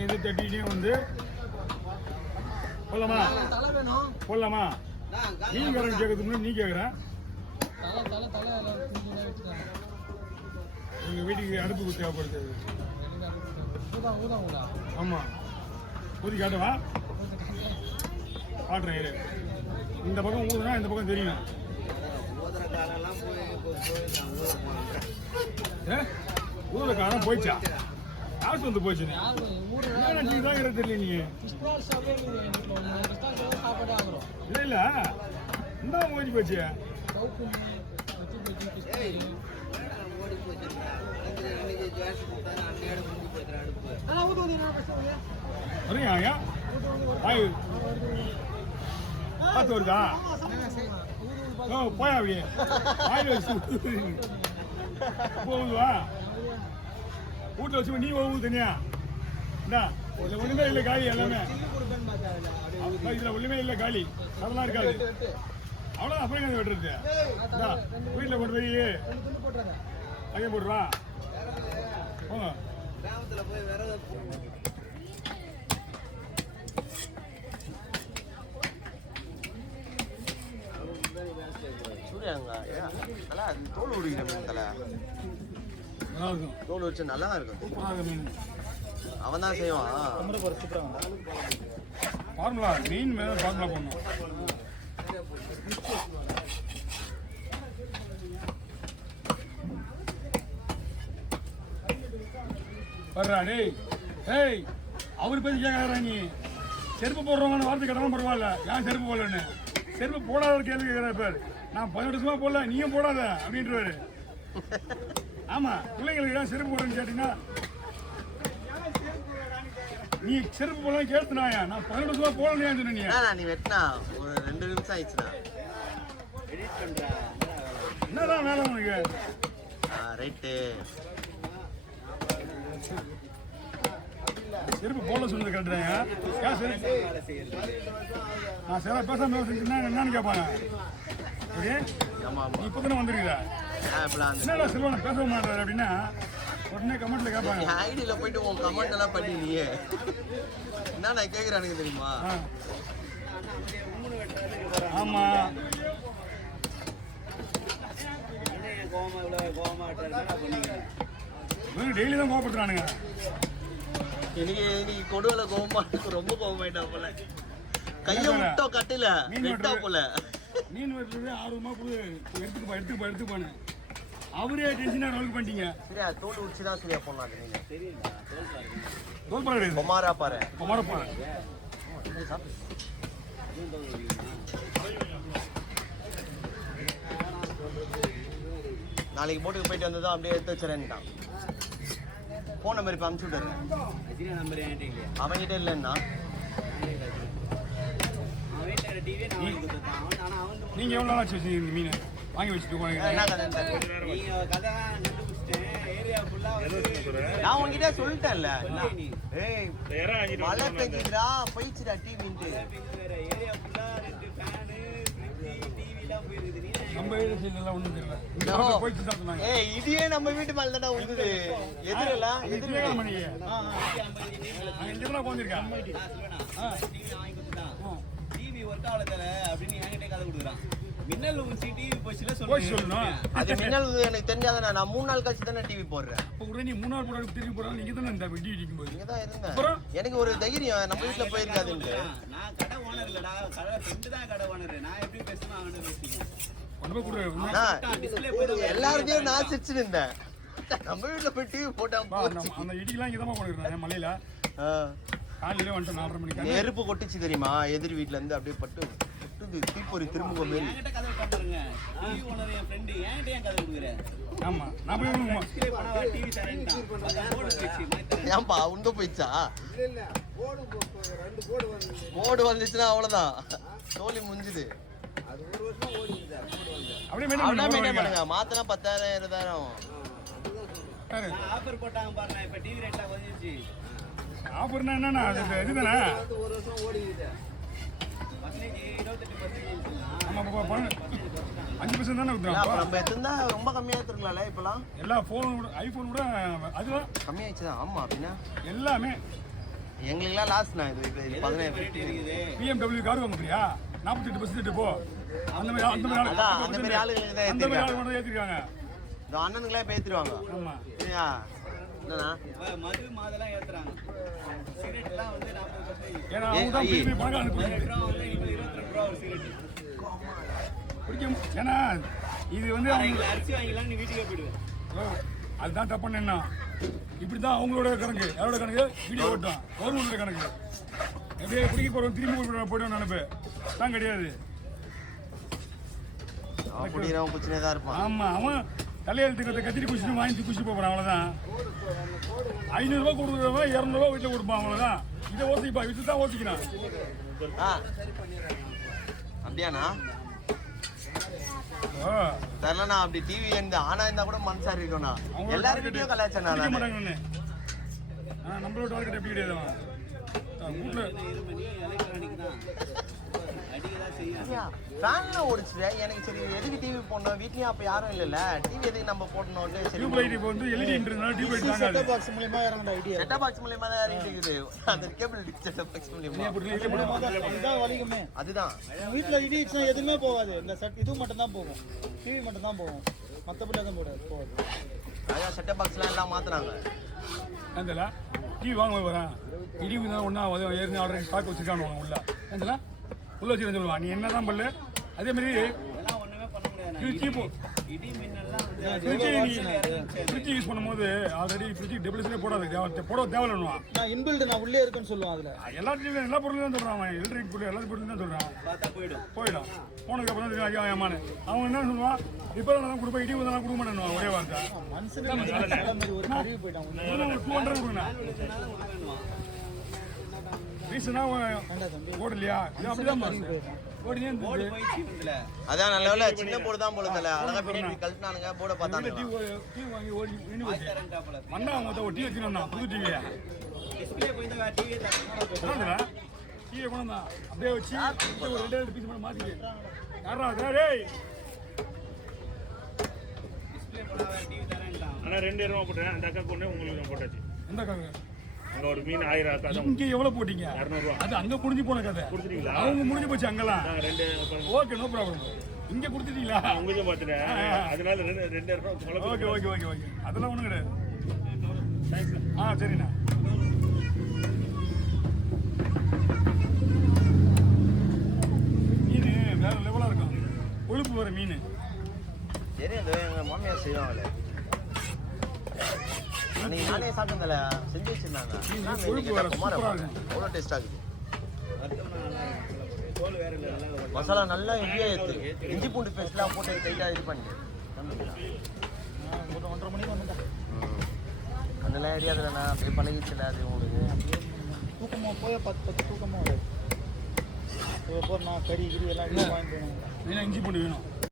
இங்கேருந்து தட்டிக்கிட்டே வந்து போடலாமா போடலாமா? நீ கேட்கறதுக்கு முன்னாடி நீ கேட்குறேன். எங்கள் வீட்டுக்கு அடுப்பு தேவைப்படுது. ஆமாம், ஊதி காட்டவா? காட்டுறேன். இந்த பக்கம் ஊதுனா இந்த பக்கம் தெரியும். ஊரில் காரம் போயிடுச்சா? காசு வந்து போச்சு. நீ தான் தெரியல. நீ இல்லை இல்லை இந்த ஓடி போச்சு. சரியா பார்த்து வருதா? போயா அப்படியே வாயில் வச்சு போகுதுவா? வீட்டில் வச்சு நீ போகுது தனியா? இந்தா ஒன்றுமே இல்லை காலி. எல்லாமே இதில் ஒன்றுமே இல்லை காலி. அதெல்லாம் இருக்காது. அவ்வளோ அப்புறம் வெட்டுறது. வீட்டில் கொண்டு போய் பையன் போடுறா போங்க. சூர்யாங்க நல்லா தோல் உரிக்கிற மீன் தலை. தோல் உரிச்சு நல்லா தான் இருக்கும். அவன் தான் செய்வான். ஃபார்முலா மீன் மேலே ஃபார்முலா பண்ணும். வர்றா டேய். ஏய் அவர் பேசி கேட்கறா. நீ செருப்பு போடுறவங்க வார்த்தை கேட்டாலும் பரவாயில்ல. ஏன் செருப்பு போடலன்னு? செருப்பு போடாத கேள்வி கேட்குற பேர். நான் 18 வருஷமா போடல, நீயும் போடாத அப்படின்றவாரு. ஆமா, பிள்ளைங்களுக்கு ஏன் செருப்பு போடுறேன்னு கேட்டீங்கன்னா நீ செருப்பு போடலாம் கேட்டுனாயா? நான் 18 வருஷமா போடலையா சொன்னீங்க. நீ வெட்டினா ஒரு 2 நிமிஷம் ஆயிடுச்சுனா என்னதான் வேலை உனக்கு? ரைட்டு. செருப்பு போட சொன்னது கட்டுறேங்க. நான் சில பேசாம என்னன்னு கேட்பாங்க. இப்போ தானே வந்துருக்குதா? என்னடா செல்வனை பேச மாட்டாரு அப்படின்னா உடனே கமெண்ட்ல கேட்பாங்க. ஐடியில போயிட்டு உன் கமெண்ட் எல்லாம் பண்ணி நீயே என்ன நான் கேட்குறானுங்க தெரியுமா? ஆமா, டெய்லி தான் கோபப்படுறானுங்க. இன்னைக்கு கொடுவல கோபமாட்டு ரொம்ப கோபமாயிட்டா போல. கையை விட்டோ கட்டில வெட்டா போல. மீன் வெட்டுறது ஆர்வமா எடுத்துப்பானு அவரே டென்ஷனா ரோல் பண்ணிட்டீங்க. சரியா தோல் உரிச்சு தான் சரியா போடலாம். நீங்க தோல் பாரு குமாரா பாரு. நாளைக்கு போட்டுக்கு போயிட்டு வந்ததும் அப்படியே எடுத்து வச்சுறேன்ட்டான். ஃபோன் நம்பர் இப்போ அனுப்பிச்சு விட்டுறேன். அவன்கிட்ட இல்லைன்னா நீங்க எவ்வளோ நாள் வச்சுருக்கீங்க மீன் வாங்கி வச்சுட்டு நான் உங்ககிட்ட சொல்லிட்டேன்ல. மழை பெஞ்சுடா போயிடுச்சுடா டிவின்ட்டு. இதே நம்ம வீட்டு மேல தானே உழுது. எதிரெல்லாம் டிவி ஒர்க் ஆகல தர அப்படின்னு என்கிட்ட கதை கொடுக்குறான். மின்னல் ஊசி டிவி போச்சுல சொல்லணும். அது மின்னல் எனக்கு தெரிஞ்சாதானே. நான் 3 நாள் கழிச்சு தானே டிவி போடுறேன். அப்போ கூட நீ 3 நாள் போட திரும்பி போறாங்க. நீங்க தானே இந்த டிவி இருக்கும்போது நீங்க தான் இருந்தேன். எனக்கு ஒரு தைரியம் நம்ம வீட்டுல போயிருக்காதுன்னு. நான் கடை ஓனர் இல்லடா, கடை ஃப்ரெண்ட் தான் கடை ஓனர். நான் எப்படி பேசணும் அவனே பேசிங்க. எல்லாருக்கும் நான் சிரிச்சுட்டு இருந்தேன். நம்ம வீட்டுல போய் டிவி போட்டா அந்த இடிக்கெல்லாம் இங்கதான் போடுறேன் மலையில. காலையில வந்துட்டு 4:30 மணிக்கு நெருப்பு கொட்டிச்சு தெரியுமா? எதிர் வீட்டுல இருந்து அப்படியே பட்டு தீப்பொறி திரும்ப மேல். ஏன்பா உண்டு போயிடுச்சா? போர்டு வந்துச்சுன்னா அவ்வளவுதான், தோலி முடிஞ்சுது. மாத்தினா 10,000 20,000 ஆஃபர் போட்டாங்க பாருங்க. இப்ப டிவி ரேட்ல வந்துச்சு. ஆஃபர்னா என்னன்னா அது இதுதானே. ரொம்ப கம்மியா எடுத்துருக்கலாம்ல இப்பெல்லாம். எல்லா போன் ஐபோன் கூட அதுவா கம்மியாயிடுச்சுதான். ஆமா அப்படின்னா எல்லாமே எங்களுக்குலாம் லாஸ்ண்ணா இது 17 இருக்குது. BMW கார் வாங்க போறியா 48% போ அந்த மாதிரி அந்த மாதிரி ஆளுங்களுக்கு தான் அந்த மாதிரி ஏற்றிருக்காங்க. ஆளு கொண்டு ஏத்திருக்காங்க. இந்த அண்ணனுங்களே பேத்துருவாங்க. ஆமா சரியா என்னண்ணா மது மாதெல்லாம் ஏத்துறாங்க. சிகரெட்லாம் வந்து 40%. ஏன்னா அவங்க தான் பெரிய பணக்காரங்க ₹2 வந்து இனிமேல் ₹22 ஒரு சிகரெட். பிடிக்கும். ஏன்னா இது வந்து அரை கிலோ அரிசி வாங்கிக்கலாம் நீ வீட்டுக்கே போயிடுவேன். அதுதான் தப்புன்னு என்ன இப்படிதான் அவங்களோட கணக்கு யாரோட கணக்கு வீடியோ ஓட்டும் கவர்மெண்டோட கணக்கு எப்படியே பிடிக்க போறோம் திரும்பி போயிடுவோம் நினைப்பு தான் கிடையாது. அவன் குடிக்கிறவன் குச்சினே தான் இருப்பான். ஆமா அவன் தலையெழுத்துக்கிறத கத்திரி குச்சிட்டு வாங்கி குச்சி போறான் அவ்வளவுதான். 500 ரூபாய் கொடுக்குறவன் 200 ரூபாய் வீட்டுல கொடுப்பான் அவ்வளவுதான். இதை ஓசிப்பா வித்து தான் ஓசிக்கிறான். அப்படியாண்ணா ஓ தெரியலண்ணா அப்படி டிவி இருந்து ஆனா இருந்தா கூட மனசா இருக்கும்ண்ணா. எல்லாருக்கிட்டையும் கலாச்சாரம் பிடிக்க மாட்டாங்கன்னு நம்மளோட டார்கெட் எப்படி கிடையாது வீட்டுல எலக்ட்ரானிக் தான் அடிக்கதான் செய்யும். ஃபேன்ல ஓடிச்சுல எனக்கு சரி எதுக்கு டிவி போடணும் வீட்லயும் அப்ப யாரும் இல்லைல்ல டிவி எதுக்கு நம்ம போடணும்னு சரி டியூப் லைட் இப்போ வந்து எல்இடின்றதுனால டியூப் லைட் தாங்காது. செட்டப் பாக்ஸ் மூலமா இறங்குற ஐடியா செட்டப் பாக்ஸ் மூலமா தான் இறங்கிட்டு இருக்குது. அந்த கேபிள் செட்டப் பாக்ஸ் மூலமா இதுதான் வலிக்குமே. அதுதான் வீட்டுல இடிச்சுனா எதுவுமே போகாது. இந்த செட் இது மட்டும் தான் போகும், டிவி மட்டும் தான் போகும், மற்றபடி எதுவும் போகாது. அதான் செட்டப் பாக்ஸ்லாம் எல்லாம் மாத்துறாங்க. ஏந்தல டிவி வாங்க வரேன் இடிவு தான் ஒன்றா ஏற்கனவே ஆல்ரெடி ஸ்டாக் வச்சுருக்கானுவாங்க உள்ள ஏந்தல உள்ள வச்சு சொல்லுவான் நீ என்ன தான் பண்ணல அதே மாதிரி அதெல்லாம் ஒண்ணுமே பண்ண முடியாது. கீப்போ இடி மின்னல்லாம் வந்து ஃப்ரிட்ஜ் யூஸ் பண்ணும்போது ஆல்ரெடி ஃப்ரிட்ஜ் டெபிலிஷனே போட தேவையில்லைன்னுவான். நான் இன்பில்ட் நான் உள்ளே இருக்குன்னு சொல்லுவேன். அதுல எல்லாத்துலையும் எல்லா பொருளும் தான் சொல்கிறான் அவன் எலக்ட்ரிக் பொருள் எல்லா பொருளும் தான் சொல்கிறான். பார்த்தா போயிடும். போயிடும் போனதுக்கப்புறம் தான் தெரியும் ஐயா ஏமானு அவன் என்ன சொல்லுவான் இப்போ தான் கொடுப்பேன் இடிவு தான் கொடுக்க மாட்டேன் ஒரே வார்த்தை மனுஷனுக்கு ஒரு கருவி போயிட்டான். 200 கொடுங்க ரீசனா ஓடலையா இது அப்படிதான் ஓடினே போர்டு போயிடுச்சு இதுல. அதான் நல்ல வேலை சின்ன போர்டு தான் போல தெரியல அழகா பின்னாடி கழட்டினானுங்க போர்டை பார்த்தானுங்க. டிவி வாங்கி ஓடி நின்று போச்சு தரேன்டாப்புல. மண்ணா மொத்தம் ஒரு டிவி வச்சுருந்தான் புது டிவியை டிஸ்பிளே போய் தான் டிவி தரேன். டிவியை கொண்டு வந்தான் அப்படியே வச்சு ஒரு 2 பீஸ் மட்டும் மாற்றிட்டு யாரா டேய் டிஸ்பிளே போனா டிவி தரேன்டான். ஆனால் 2000 போட்டேன் அந்த அக்கா கொண்டு உங்களுக்கு நான் போட்டாச்சு. எந்த கதை அங்கே ஒரு மீன் 1000 அக்கா தான் இங்க எவ்வளவு போட்டீங்க 200 அது அங்க முடிஞ்சு போன கதை கொடுத்துட்டீங்களா? அவங்க முடிஞ்சு போச்சு அங்கெல்லாம் நான் 2 ஓகே நோ ப்ராப்ளம் இங்க கொடுத்துட்டீங்களா உங்களுக்கு பார்த்துட்டேன். அதனால 2000 ஓகே ஓகே ஓகே ஓகே அதெல்லாம் ஒண்ணும் கிடையாது சரிண்ணா மீன் வேற லெவலா இருக்கும் கொழுப்பு வர மீன் சரி அது எங்க மாமியார் செய்வாங்களே அன்னைக்கு நானே சாப்பிட்டதில்ல செஞ்சு வச்சிருந்தாங்க. கொழுப்பு வேற சூப்பரா இருக்கும் அவ்வளோ டேஸ்ட் ஆகுது. தோல் வேற இல்ல நல்லா மசாலா நல்லா ஹெவியா ஏற்று இஞ்சி பூண்டு பேஸ்ட்லாம் போட்டு டைட்டாக இது பண்ணி ஒரு 1:30 மணிக்கு வந்துட்டேன். அதெல்லாம் ஏரியாதுலண்ணா அப்படியே பழகிச்சுல அது உங்களுக்கு. தூக்கமாக போய் 10 தூக்கமாக வரும். இப்போ நான் கறி கிரி எல்லாம் வாங்கிட்டு மெயினாக இஞ்சி பூண்டு வேணும்